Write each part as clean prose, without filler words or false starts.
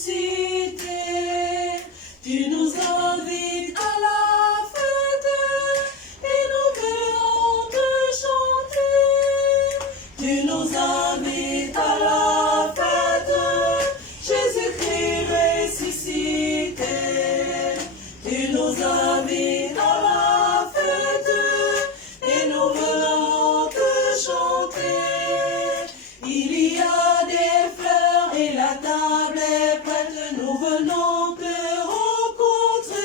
ressuscité. Tu nous invites à la fête et nous venons te chanter. Tu nous invites à la fête, Jésus-Christ ressuscité. Tu nous invites à la fête et nous venons te chanter. Il y a des fleurs et la table est prête, nous venons te rencontrer.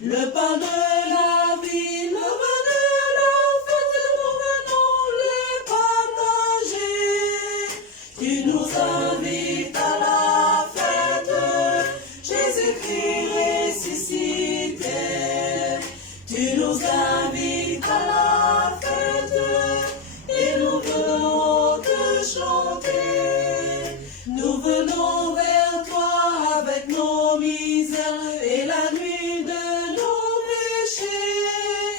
Le pain de la vie, le vin de la fête, nous venons les partager. Tu nous invites à la fête, Jésus-Christ ressuscité. Tu nous invites à la fête et nous venons te chanter. Nous venons vers toi avec nos misères et la nuit de nos péchés.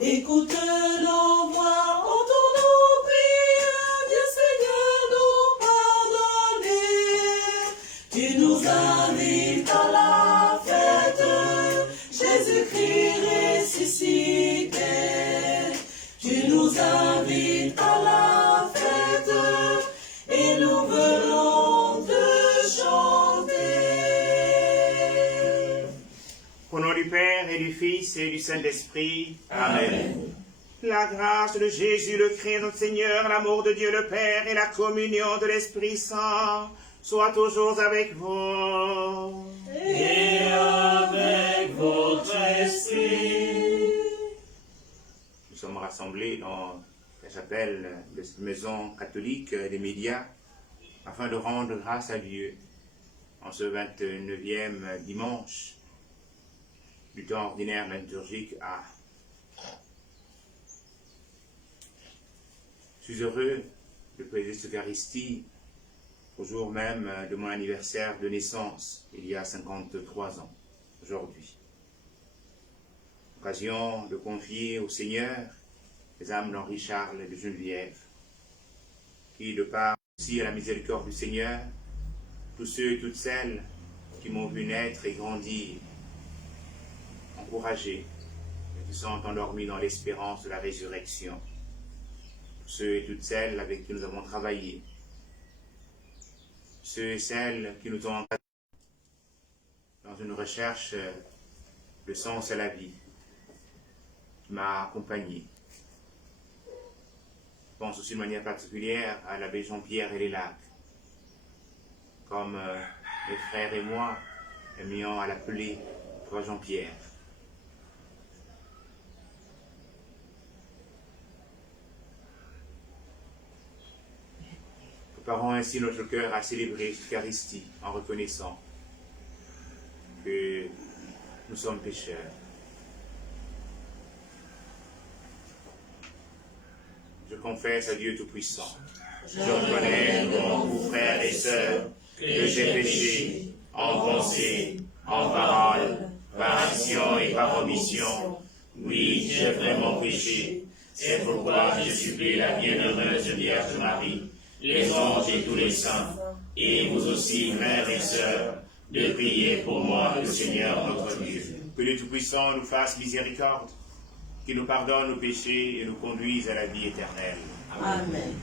Écoute nos voix, entends nos prières, viens Seigneur nous pardonner. Tu nous invites à la fête, Jésus-Christ ressuscité. Tu nous invites à la fête et nous venons te chanter. Au nom du Père et du Fils et du Saint-Esprit. Amen. La grâce de Jésus le Christ, notre Seigneur, l'amour de Dieu le Père et la communion de l'Esprit Saint soient toujours avec vous. Et avec votre esprit. Nous sommes rassemblés dans la chapelle de cette maison catholique des médias afin de rendre grâce à Dieu en ce 29e dimanche du temps ordinaire liturgique A. Je suis heureux de présider cette Eucharistie au jour même de mon anniversaire de naissance, il y a 53 ans, aujourd'hui. Occasion de confier au Seigneur les âmes d'Henri Charles et de Geneviève, qui, de part aussi à la miséricorde du Seigneur, tous ceux et toutes celles qui m'ont vu naître et grandir, encouragés, et qui sont endormis dans l'espérance de la résurrection, tous ceux et toutes celles avec qui nous avons travaillé, ceux et celles qui nous ont encadrés dans une recherche de sens à la vie, qui m'a accompagné. Je pense aussi de manière particulière à l'abbé Jean-Pierre et les Lacs, comme mes frères et moi aimions à l'appeler Frère Jean-Pierre. Préparons ainsi notre cœur à célébrer l'Eucharistie en reconnaissant que nous sommes pécheurs. Je confesse à Dieu Tout-Puissant. Je reconnais devant vous, frères et sœurs, que j'ai péché en pensée, en parole, par action et par omission. Oui, j'ai vraiment péché. C'est pourquoi je supplie la bienheureuse Vierge Marie, les anges et tous les saints, et vous aussi, frères et sœurs, de prier pour moi, le Seigneur notre Dieu. Que le Tout-Puissant nous fasse miséricorde, qu'il nous pardonne nos péchés et nous conduise à la vie éternelle. Amen.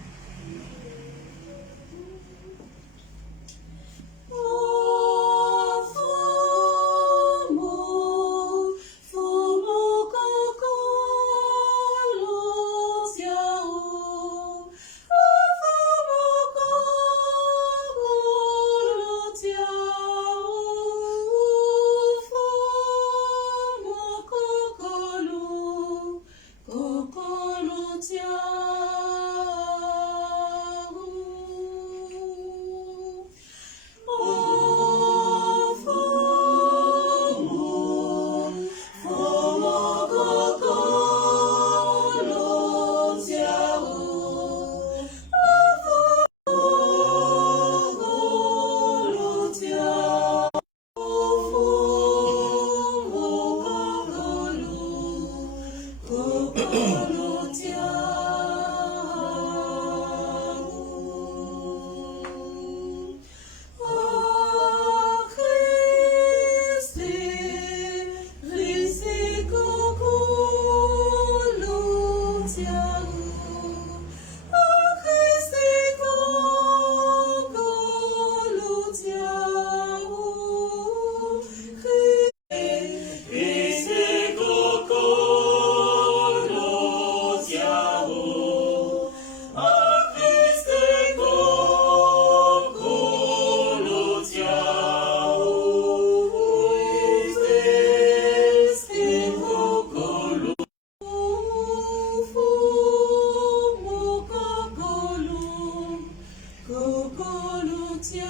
Dieu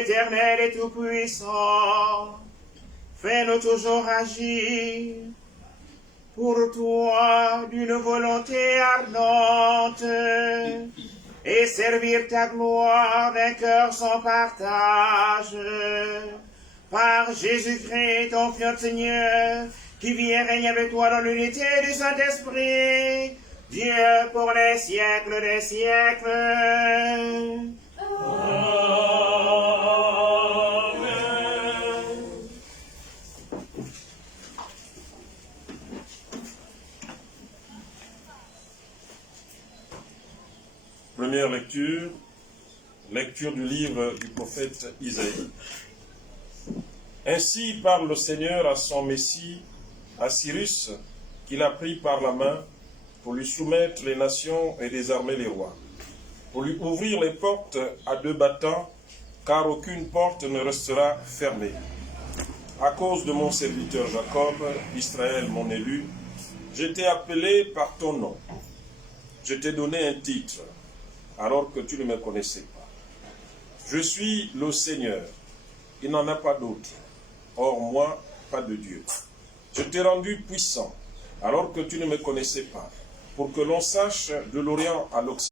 éternel et tout-puissant, fais-nous toujours agir pour toi d'une volonté ardente et servir ta gloire d'un cœur sans partage. Par Jésus-Christ, ton fiat Seigneur, qui vient régner avec toi dans l'unité du Saint-Esprit, Dieu pour les siècles des siècles. Première lecture, lecture du livre du prophète Isaïe. Ainsi parle le Seigneur à son Messie, à Cyrus, qu'il a pris par la main pour lui soumettre les nations et désarmer les rois, pour lui ouvrir les portes à deux battants, car aucune porte ne restera fermée. À cause de mon serviteur Jacob, Israël mon élu, je t'ai appelé par ton nom. Je t'ai donné un titre, alors que tu ne me connaissais pas. Je suis le Seigneur, il n'en a pas d'autre. Hors moi, pas de Dieu. Je t'ai rendu puissant, alors que tu ne me connaissais pas, pour que l'on sache de l'Orient à l'Occident.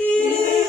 Il est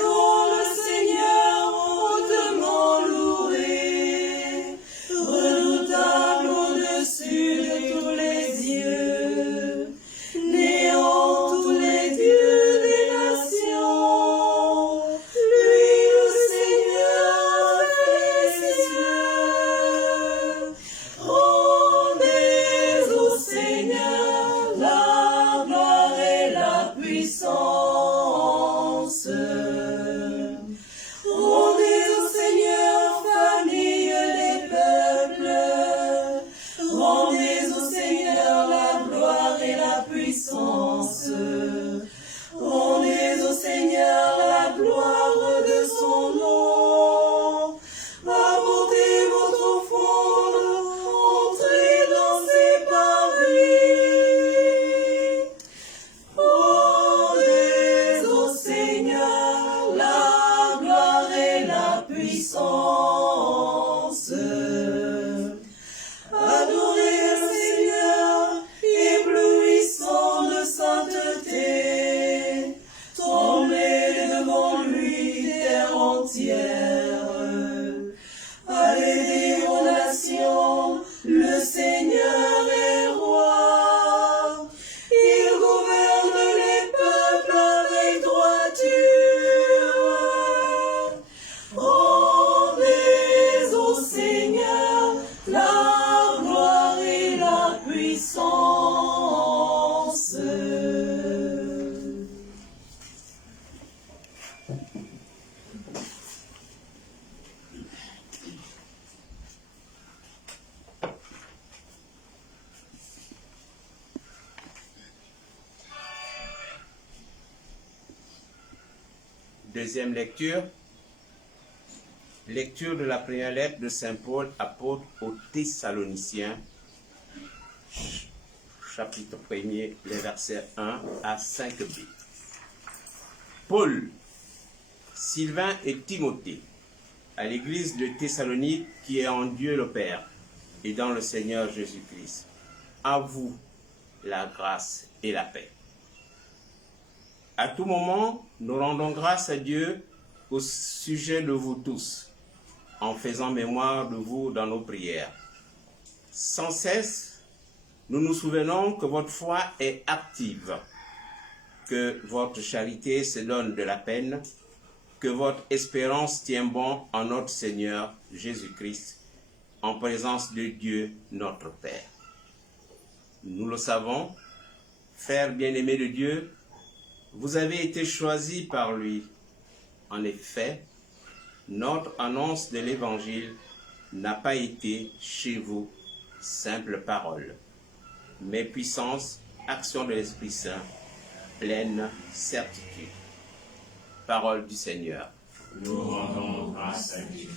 Deuxième lecture. Lecture de la première lettre de Saint Paul, apôtre aux Thessaloniciens, chapitre 1er, les versets 1 à 5b. Paul, Sylvain et Timothée, à l'église de Thessalonique qui est en Dieu le Père et dans le Seigneur Jésus-Christ. À vous la grâce et la paix. À tout moment, nous rendons grâce à Dieu au sujet de vous tous, en faisant mémoire de vous dans nos prières. Sans cesse, nous nous souvenons que votre foi est active, que votre charité se donne de la peine, que votre espérance tient bon en notre Seigneur Jésus-Christ, en présence de Dieu notre Père. Nous le savons, frères bien-aimés de Dieu, vous avez été choisis par lui. En effet, notre annonce de l'Évangile n'a pas été chez vous simple parole, mais puissance, action de l'Esprit Saint, pleine certitude. Parole du Seigneur. Nous rendons grâce à Dieu.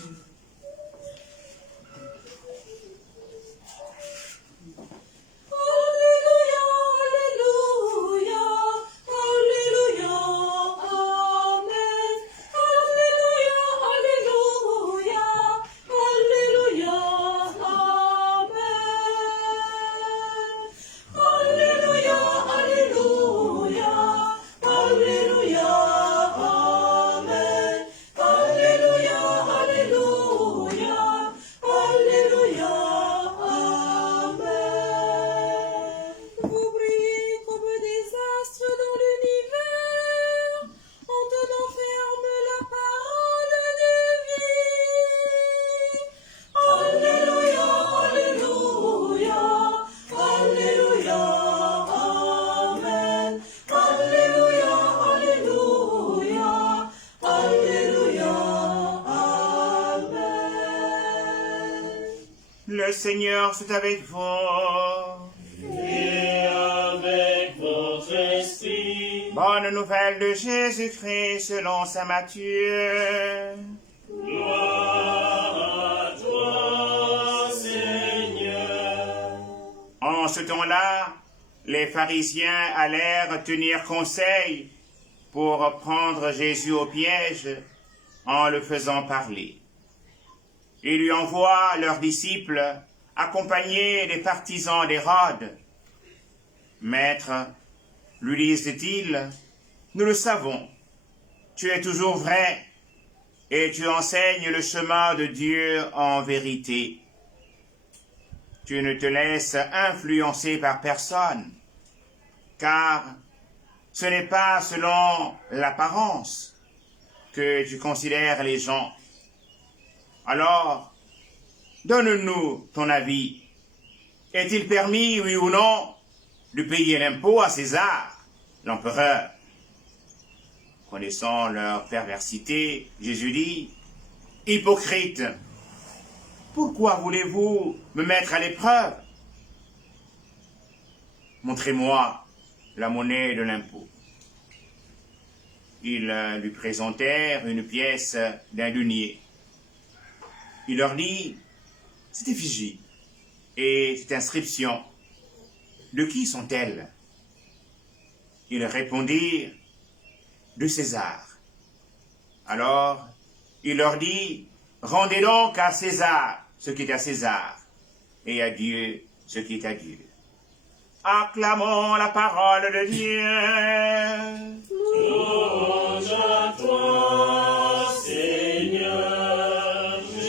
Le Seigneur soit avec vous. Et avec votre esprit. Bonne nouvelle de Jésus-Christ selon saint Matthieu. Gloire à toi, Seigneur. En ce temps-là, les pharisiens allèrent tenir conseil pour prendre Jésus au piège en le faisant parler. Ils lui envoient leurs disciples accompagnés des partisans d'Hérode. Maître, lui disent-ils, nous le savons, tu es toujours vrai et tu enseignes le chemin de Dieu en vérité. Tu ne te laisses influencer par personne, car ce n'est pas selon l'apparence que tu considères les gens. Alors, donne-nous ton avis. Est-il permis, oui ou non, de payer l'impôt à César, l'empereur? Connaissant leur perversité, Jésus dit, « Hypocrite, pourquoi voulez-vous me mettre à l'épreuve? Montrez-moi la monnaie de l'impôt. » Ils lui présentèrent une pièce d'un denier. Il leur dit, cette effigie et cette inscription, de qui sont-elles? Ils répondirent, de César. Alors, il leur dit, rendez donc à César ce qui est à César, et à Dieu ce qui est à Dieu. Acclamons la parole de Dieu. Louange à toi, Seigneur Jésus.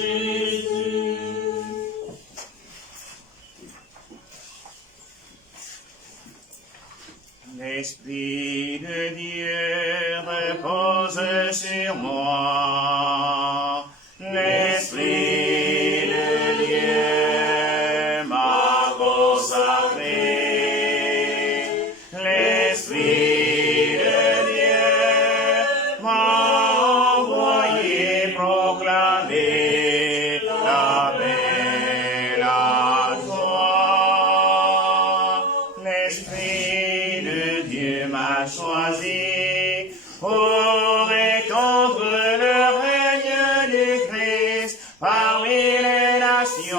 L'Esprit de Dieu repose sur moi. L'Esprit de Dieu m'a consacré. l'Esprit de Dieu m'a choisi pour étendre le règne du Christ parmi les nations,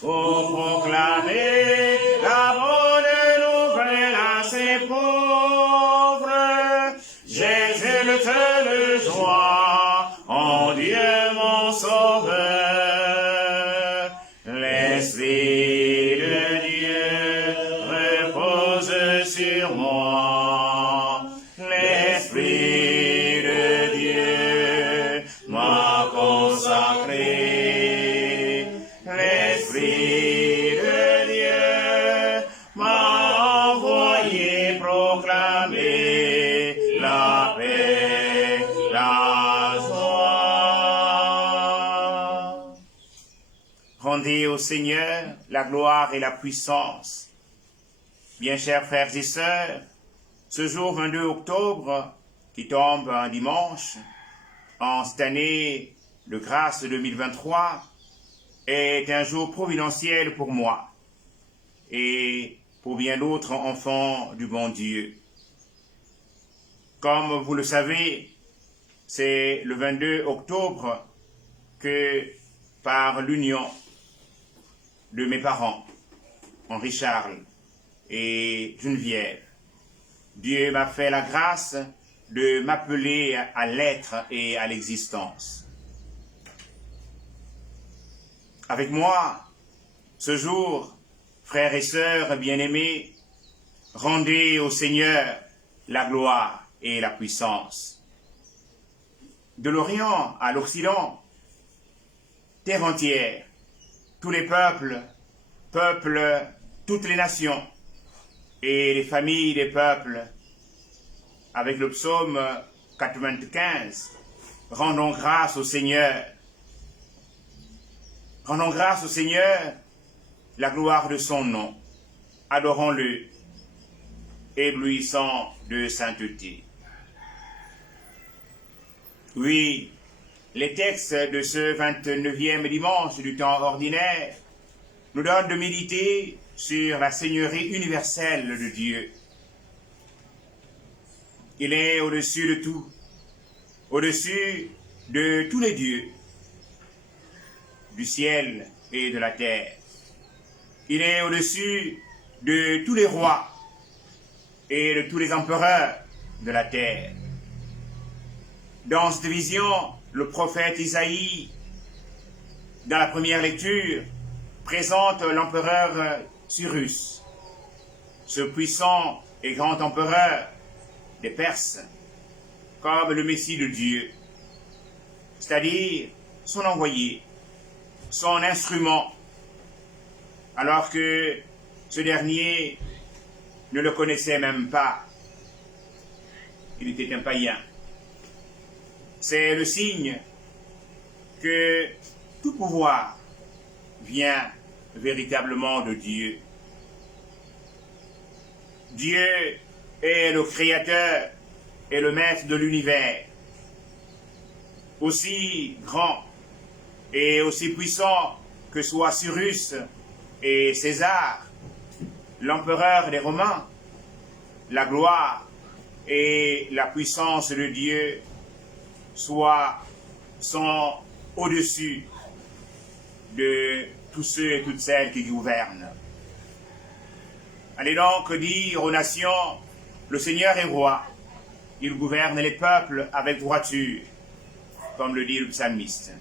pour proclamer la bonne nouvelle à ses pauvres. J'exulte de joie en Dieu mon Sauveur. L'Esprit de Dieu repose sur moi. L'Esprit de Dieu m'a consacré. L'Esprit de Dieu m'a envoyé proclamer la paix, la joie. Rendez au Seigneur la gloire et la puissance. Bien chers frères et sœurs, ce jour 22 octobre, qui tombe un dimanche, en cette année de grâce 2023, est un jour providentiel pour moi et pour bien d'autres enfants du bon Dieu. Comme vous le savez, c'est le 22 octobre que, par l'union de mes parents, Henri-Charles et Geneviève, Dieu m'a fait la grâce de m'appeler à l'être et à l'existence. Avec moi, ce jour, frères et sœurs bien-aimés, rendez au Seigneur la gloire et la puissance. De l'Orient à l'Occident, terre entière, tous les peuples, toutes les nations et les familles des peuples, avec le psaume 95, rendons grâce au Seigneur. Rendons grâce au Seigneur, la gloire de son nom. Adorons-le, éblouissant de sainteté. Oui, les textes de ce 29e dimanche du temps ordinaire nous donnent de méditer sur la Seigneurie universelle de Dieu. Il est au-dessus de tout, au-dessus de tous les dieux, du ciel et de la terre. Il est au-dessus de tous les rois et de tous les empereurs de la terre. Dans cette vision, le prophète Isaïe, dans la première lecture, présente l'empereur Cyrus, ce puissant et grand empereur des Perses, comme le Messie de Dieu, c'est-à-dire son envoyé, son instrument, alors que ce dernier ne le connaissait même pas. Il était un païen. C'est le signe que tout pouvoir vient véritablement de Dieu. Dieu est le créateur et le maître de l'univers, aussi grand et aussi puissant que soient Cyrus et César, l'empereur des Romains. La gloire et la puissance de Dieu sont au-dessus de tous ceux et toutes celles qui gouvernent. Allez donc dire aux nations, le Seigneur est roi, il gouverne les peuples avec droiture, comme le dit le psalmiste.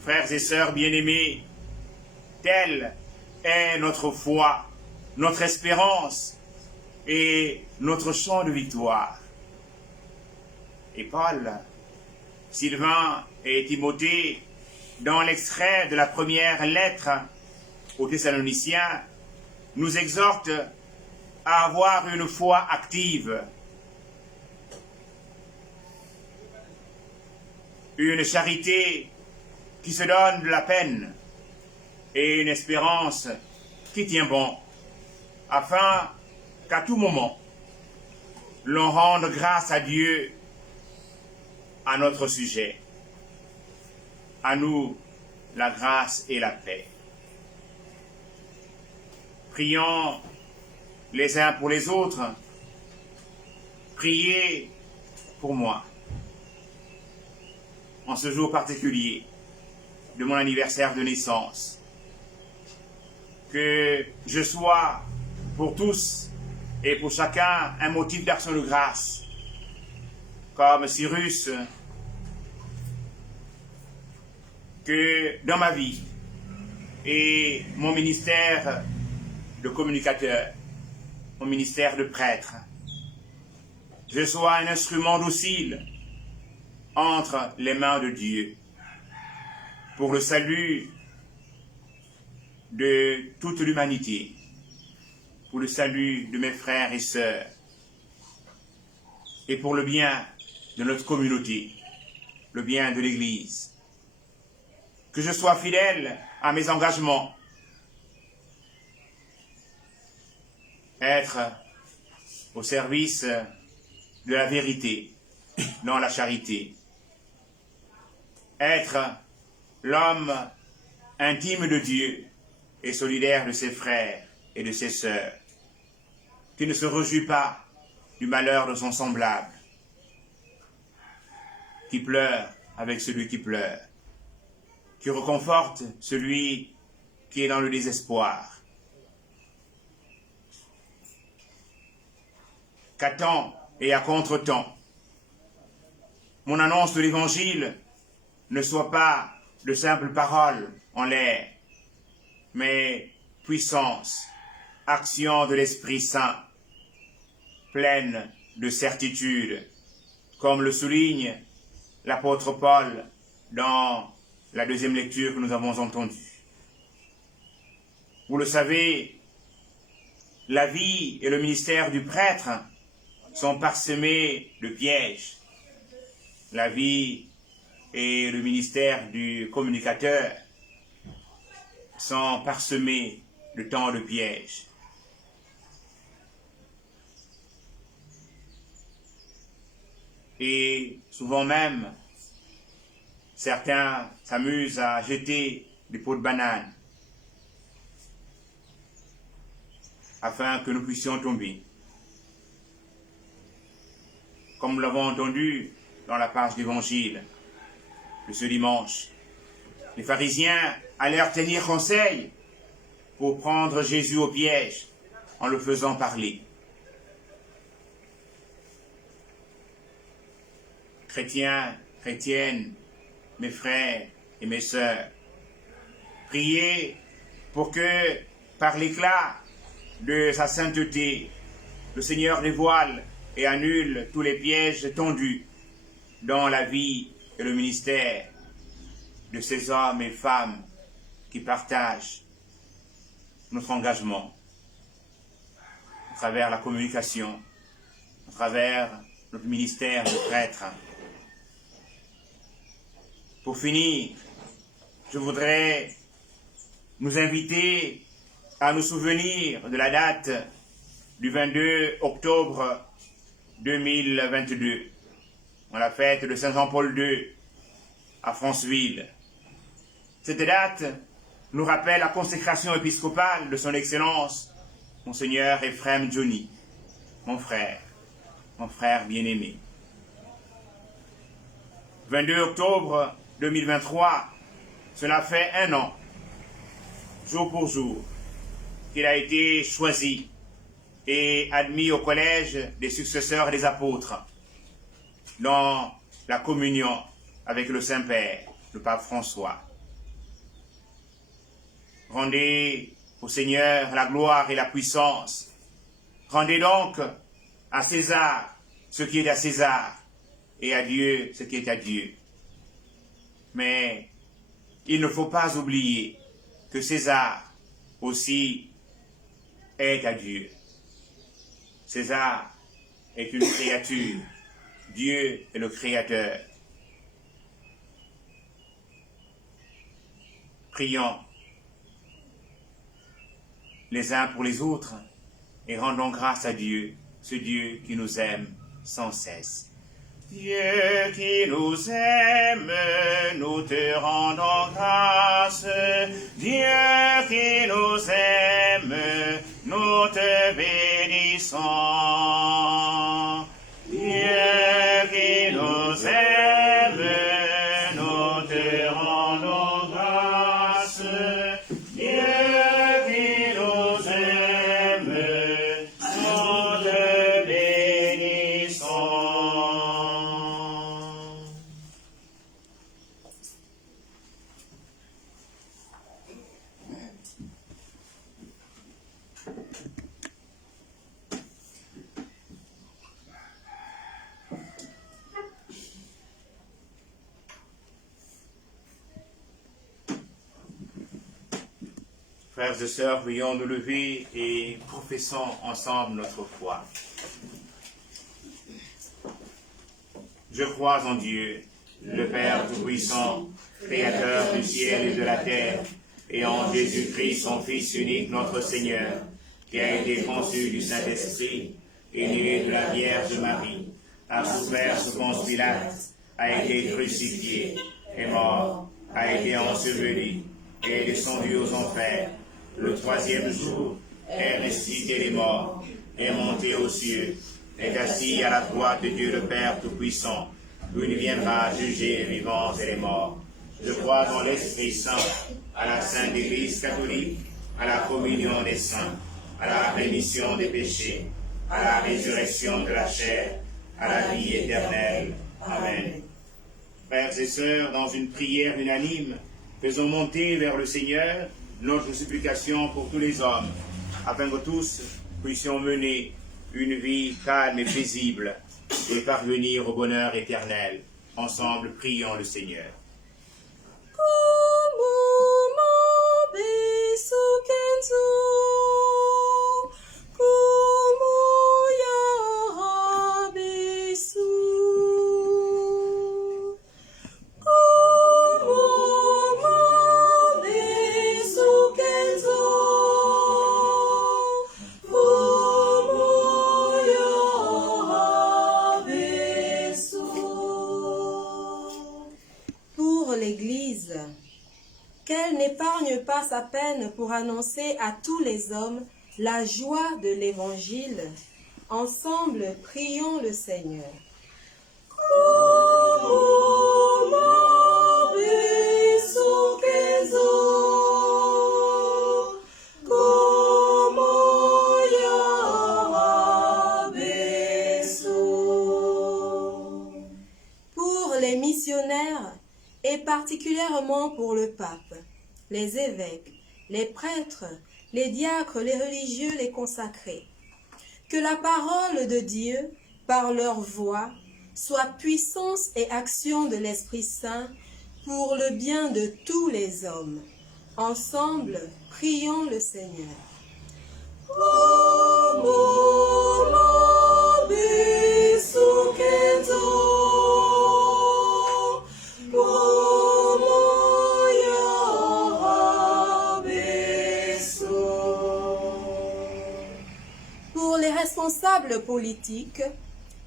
Frères et sœurs bien-aimés, telle est notre foi, notre espérance et notre chant de victoire. Et Paul, Sylvain et Timothée, dans l'extrait de la première lettre aux Thessaloniciens, nous exhortent à avoir une foi active, une charité qui se donne de la peine et une espérance qui tient bon, afin qu'à tout moment, l'on rende grâce à Dieu à notre sujet. À nous, la grâce et la paix. Prions les uns pour les autres. Priez pour moi. En ce jour particulier de mon anniversaire de naissance, que je sois pour tous et pour chacun un motif d'action de grâce, comme Cyrus, que dans ma vie et mon ministère de communicateur, mon ministère de prêtre, je sois un instrument docile entre les mains de Dieu pour le salut de toute l'humanité, pour le salut de mes frères et sœurs et pour le bien de notre communauté, le bien de l'Église. Que je sois fidèle à mes engagements, être au service de la vérité, dans la charité, être l'homme intime de Dieu et solidaire de ses frères et de ses sœurs, qui ne se réjouit pas du malheur de son semblable, qui pleure avec celui qui pleure, qui réconforte celui qui est dans le désespoir. Qu'à temps et à contre-temps, mon annonce de l'Évangile ne soit pas de simples paroles en l'air, mais puissance, action de l'Esprit Saint, pleine de certitude, comme le souligne l'apôtre Paul dans la deuxième lecture que nous avons entendue. Vous le savez, la vie et le ministère du prêtre sont parsemés de pièges. La vie et le ministère du communicateur sont parsemés de tant de pièges. Et souvent même, certains s'amusent à jeter des pots de banane afin que nous puissions tomber. Comme nous l'avons entendu dans la page d'Évangile de ce dimanche, les pharisiens allèrent tenir conseil pour prendre Jésus au piège en le faisant parler. Chrétiens, chrétiennes, mes frères et mes sœurs, priez pour que, par l'éclat de sa sainteté, le Seigneur dévoile et annule tous les pièges tendus dans la vie et le ministère de ces hommes et femmes qui partagent notre engagement à travers la communication, à travers notre ministère de prêtre. Pour finir, je voudrais nous inviter à nous souvenir de la date du 22 octobre 2022, dans la fête de Saint Jean-Paul II à Franceville. Cette date nous rappelle la consécration épiscopale de son Excellence, Monseigneur Ephrem Johnny, mon frère bien-aimé. 22 octobre 2023, cela fait 1 an, jour pour jour, qu'il a été choisi et admis au collège des successeurs des apôtres dans la communion avec le Saint-Père, le pape François. Rendez au Seigneur la gloire et la puissance. Rendez donc à César ce qui est à César et à Dieu ce qui est à Dieu. Mais il ne faut pas oublier que César aussi est à Dieu. César est une créature. Dieu est le Créateur. Prions les uns pour les autres et rendons grâce à Dieu, ce Dieu qui nous aime sans cesse. Dieu qui nous aime, nous te rendons grâce. Dieu qui nous aime, nous te bénissons. Dieu qui nous aime, nous te rendons grâce. Dieu qui nous aime, nous te bénissons. Frères et sœurs, veuillons nous lever et professons ensemble notre foi. Je crois en Dieu, le Père Tout-Puissant, Créateur du ciel et de la terre, et en Jésus-Christ, son Fils unique, notre Seigneur, qui a été conçu du Saint-Esprit, et né de la Vierge Marie, a souffert sous Ponce Pilate, a été crucifié, est mort, a été enseveli, et est descendu aux enfers. Le troisième jour, est ressuscité des morts, est monté aux cieux, est assis à la droite de Dieu le Père Tout-Puissant, où il viendra juger les vivants et les morts. Je crois dans l'Esprit Saint, à la Sainte Église catholique, à la communion des saints, à la rémission des péchés, à la résurrection de la chair, à la vie éternelle. Amen. Frères et sœurs, dans une prière unanime, faisons monter vers le Seigneur notre supplication pour tous les hommes, afin que tous puissions mener une vie calme et paisible et parvenir au bonheur éternel. Ensemble, prions le Seigneur. Qu'elle n'épargne pas sa peine pour annoncer à tous les hommes la joie de l'Évangile. Ensemble, prions le Seigneur. Pour les missionnaires, et particulièrement pour le pape, les évêques, les prêtres, les diacres, les religieux, les consacrés. Que la parole de Dieu, par leur voix, soit puissance et action de l'Esprit Saint pour le bien de tous les hommes. Ensemble, prions le Seigneur. Pour les responsables politiques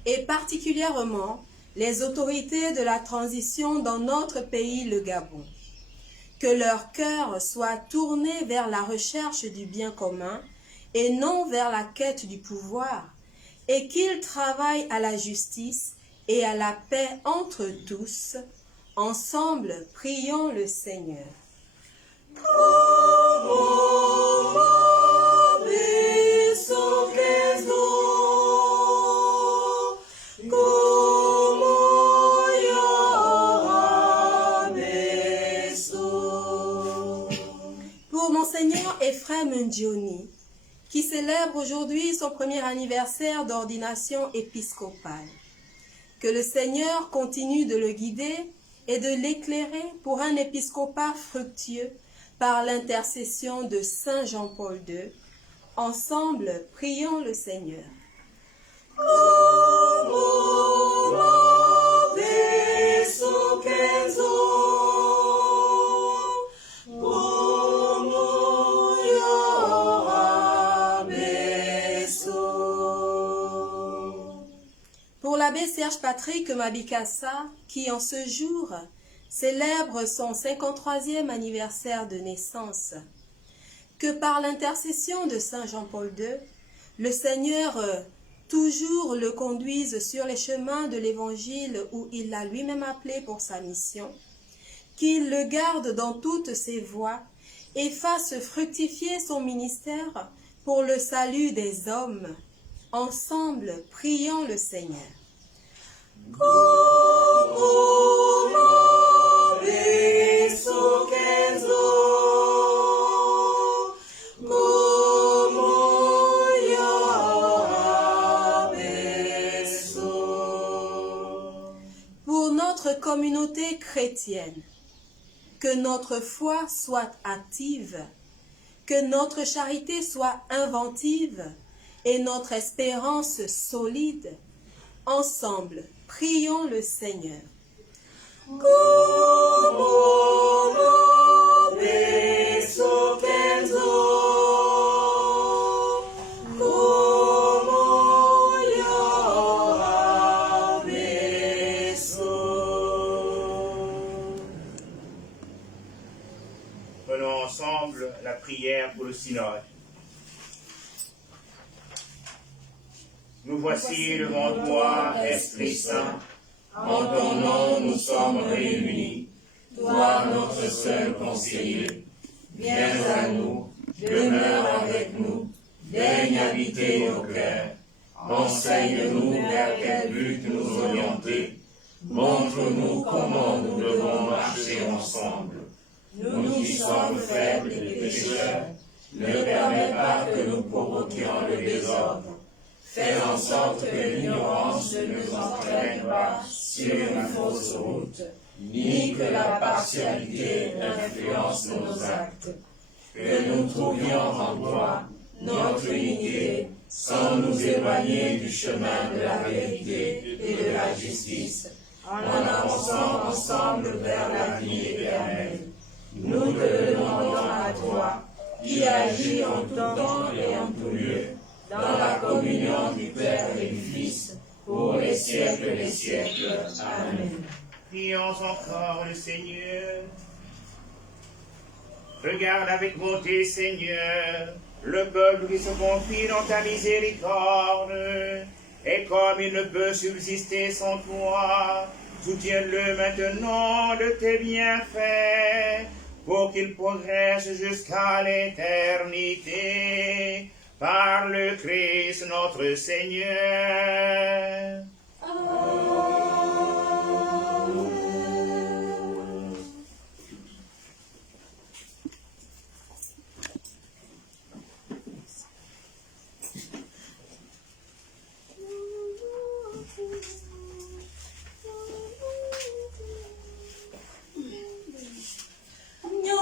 et particulièrement les autorités de la transition dans notre pays, le Gabon, que leur cœur soit tourné vers la recherche du bien commun et non vers la quête du pouvoir, et qu'ils travaillent à la justice et à la paix entre tous. Ensemble, prions le Seigneur. Pour Monseigneur Ephrem Ndioni, qui célèbre aujourd'hui son premier anniversaire d'ordination épiscopale, que le Seigneur continue de le guider et de l'éclairer pour un épiscopat fructueux par l'intercession de Saint Jean-Paul II. Ensemble, prions le Seigneur. Pour l'abbé Serge Patrick Mabikassa, qui en ce jour célèbre son 53e anniversaire de naissance, que par l'intercession de Saint Jean-Paul II, le Seigneur toujours le conduise sur les chemins de l'Évangile où il l'a lui-même appelé pour sa mission, qu'il le garde dans toutes ses voies et fasse fructifier son ministère pour le salut des hommes. Ensemble, prions le Seigneur. Pour notre communauté chrétienne, que notre foi soit active, que notre charité soit inventive et notre espérance solide. Ensemble, prions le Seigneur. Prenons ensemble la prière pour le synode. Nous voici devant toi, Esprit Saint. En ton nom nous sommes réunis. Toi, notre seul conseiller. Viens à nous, demeure avec nous, daigne habiter nos cœurs. Enseigne-nous vers quel but nous orienter. Montre-nous comment nous devons marcher ensemble. Nous qui sommes faibles et pécheurs, ne permets pas que nous provoquions le désordre. Fais en sorte que l'ignorance ne nous entraîne pas sur une fausse route, ni que la partialité n'influence nos actes. Que nous trouvions en toi notre unité, sans nous éloigner du chemin de la vérité et de la justice, en avançant ensemble vers la vie éternelle. Nous te le demandons à toi, qui agis en tout temps et en tout lieu, dans la communion du Père et du Fils, pour les siècles des siècles. Amen. Prions encore le Seigneur. Regarde avec bonté, Seigneur, le peuple qui se confie dans ta miséricorde, et comme il ne peut subsister sans toi, soutiens-le maintenant de tes bienfaits, pour qu'il progresse jusqu'à l'éternité, par le Christ notre Seigneur. Nous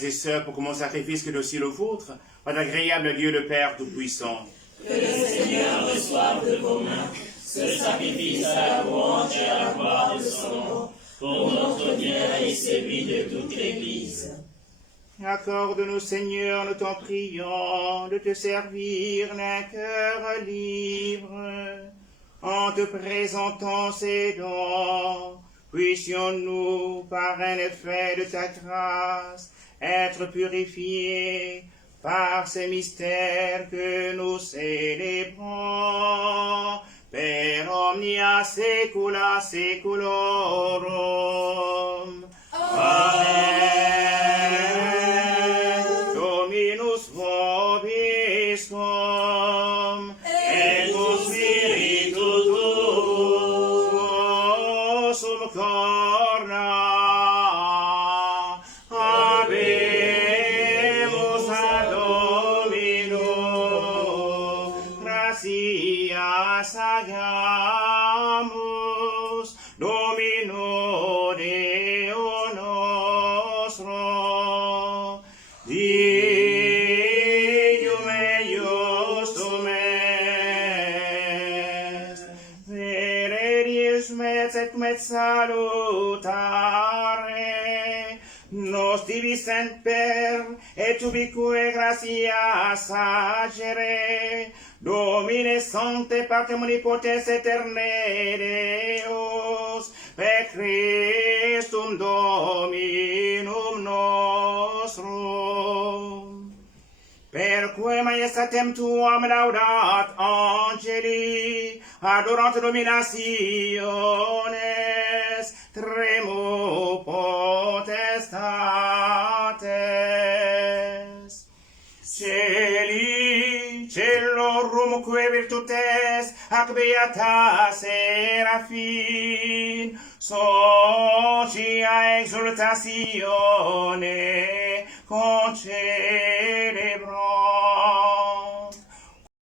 frères et sœurs, pour que mon sacrifice, que aussi le vôtre, soit agréable à Dieu le Père Tout-Puissant. Que le Seigneur reçoive de vos mains ce sacrifice à la louange et à la gloire de son nom, pour notre bien et celui de toute l'Église. Accorde-nous, Seigneur, nous t'en prions, de te servir d'un cœur libre, en te présentant ces dons. Puissions-nous, par un effet de ta grâce, être purifiés par ces mystères que nous célébrons. Per omnia saecula saeculorum. Amen. Dominus vobiscum, et cum spiritu tuo, sum corna, habemus ad Domino, gratias agamus, Domino Deo nostro, Deum eiustum est, vere Deus met et met salutare, nos divis semper, et ubique gratias agere, Domine Sancte Patrem Omnipotens Aeterne Deus, per Christum Dominum nostrum. Perque majestatem tuam laudat angeli, adorant dominationes, tremo potestates. Celi, celorum que virtutes, ac beata serafin, socia exultatione, concede